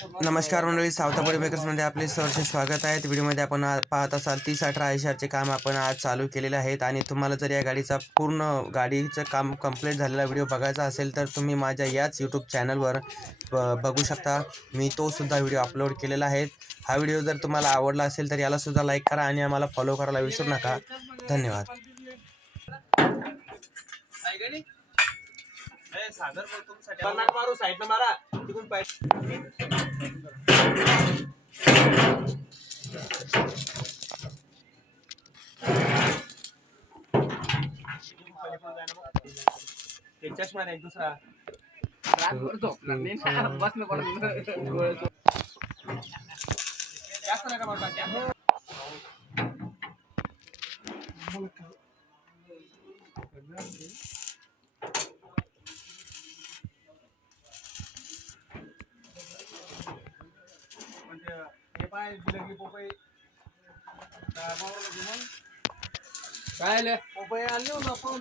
नमस्कार मंडळी, सावतापुरी बेकर्समध्ये आपले सहर्ष स्वागत आहे. व्हिडिओमध्ये आपण पाहत असाल 3018 आयशरचे काम आपण आज चालू केलेले आहेत. आणि तुम्हाला जर या गाडीचा पूर्ण गाडीचं काम कंप्लीट झालेला व्हिडिओ बघायचा असेल तर तुम्ही माझ्या याच यूट्यूब चॅनलवर बघू शकता. मी तो सुद्धा व्हिडिओ अपलोड केलेला आहे. हा व्हिडिओ जर तुम्हाला आवडला असेल तर याला सुद्धा लाईक करा आणि आम्हाला फॉलो करायला विसरू नका. धन्यवाद. सागर मारू साईड मारा तिकडून चष्मा नाही दुसरा जास्त नका म्हणता. हे पाय दिलं की पोपई काय आले पोपई आले पाहून